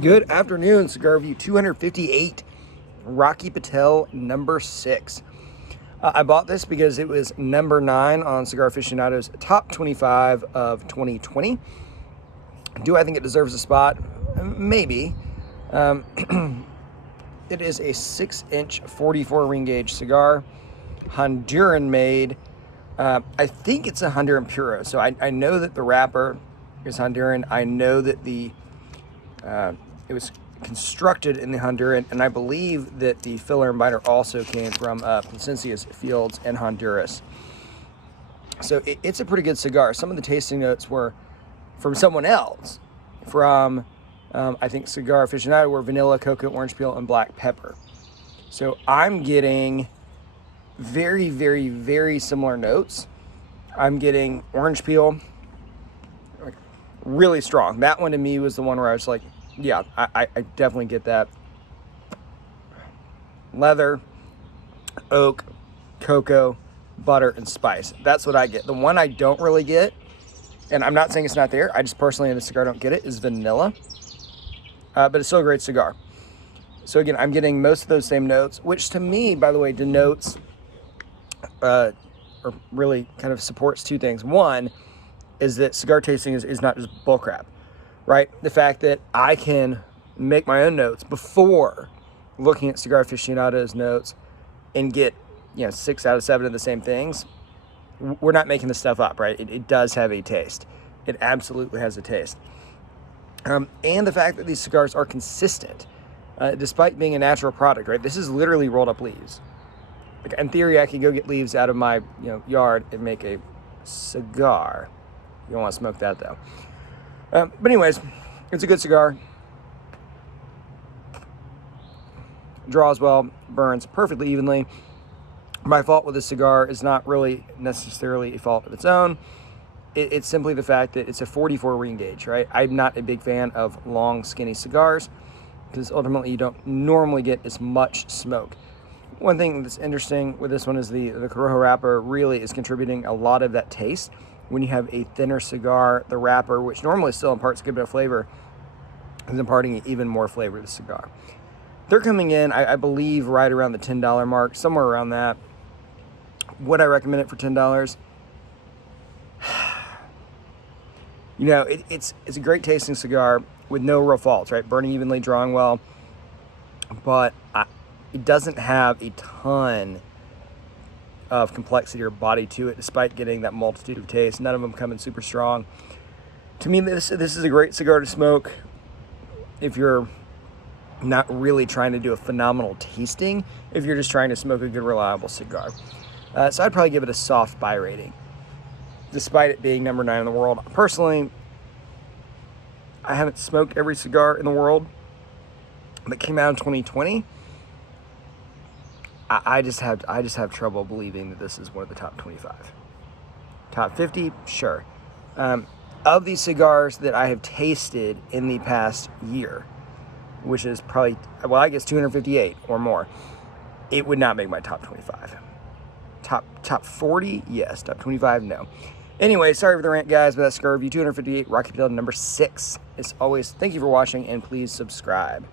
Good afternoon, Cigar Review 258, Rocky Patel, number 6. I bought this because it was number 9 on Cigar Aficionado's top 25 of 2020. Do I think it deserves a spot? Maybe. It is a 6-inch 44 ring gauge cigar, Honduran made. I think it's a Honduran Puro, so I know that the wrapper is Honduran. I know that it was constructed in the Honduran, and I believe that the filler and biter also came from Placencia's fields in Honduras. So it's a pretty good cigar. Some of the tasting notes were from someone else, from I think Cigar Aficionado, were vanilla, cocoa, orange peel, and black pepper. So I'm getting very, very, very similar notes. I'm getting orange peel, really strong. That one to me was the one where I was like, yeah, I definitely get that. Leather, oak, cocoa, butter, and spice. That's what I get. The one I don't really get, and I'm not saying it's not there, I just personally in the cigar don't get it, is vanilla. But it's still a great cigar. So again, I'm getting most of those same notes, which to me, by the way, denotes, or really kind of supports two things. One is that cigar tasting is not just bullcrap, right? The fact that I can make my own notes before looking at Cigar Aficionado's notes and get, 6 out of 7 of the same things. We're not making this stuff up, right? It does have a taste. It absolutely has a taste. And the fact that these cigars are consistent, despite being a natural product, right? This is literally rolled up leaves. Like, in theory, I could go get leaves out of my yard and make a cigar. You don't want to smoke that though. But anyways, it's a good cigar. Draws well, burns perfectly evenly. My fault with this cigar is not really necessarily a fault of its own. It's simply the fact that it's a 44 ring gauge, right? I'm not a big fan of long, skinny cigars because ultimately you don't normally get as much smoke. One thing that's interesting with this one is the Corojo wrapper really is contributing a lot of that taste. When you have a thinner cigar, the wrapper, which normally still imparts a good bit of flavor, is imparting even more flavor to the cigar. They're coming in, I believe, right around the $10 mark, somewhere around that. Would I recommend it for $10? It's a great tasting cigar with no real faults, right? Burning evenly, drawing well, but it doesn't have a ton of complexity or body to it, despite getting that multitude of tastes. None of them come in super strong. To me, this is a great cigar to smoke if you're not really trying to do a phenomenal tasting, if you're just trying to smoke a good, reliable cigar. So I'd probably give it a soft buy rating, despite it being number 9 in the world. Personally, I haven't smoked every cigar in the world that came out in 2020. I just have trouble believing that this is one of the top 25. Top 50, sure. Of these cigars that I have tasted in the past year, which is probably, well, I guess 258 or more, it would not make my top 25. Top 40, yes. Top 25, no. Anyway, sorry for the rant, guys, but that's Cigar Review 258, Rocky Patel, number 6. As always, thank you for watching, and please subscribe.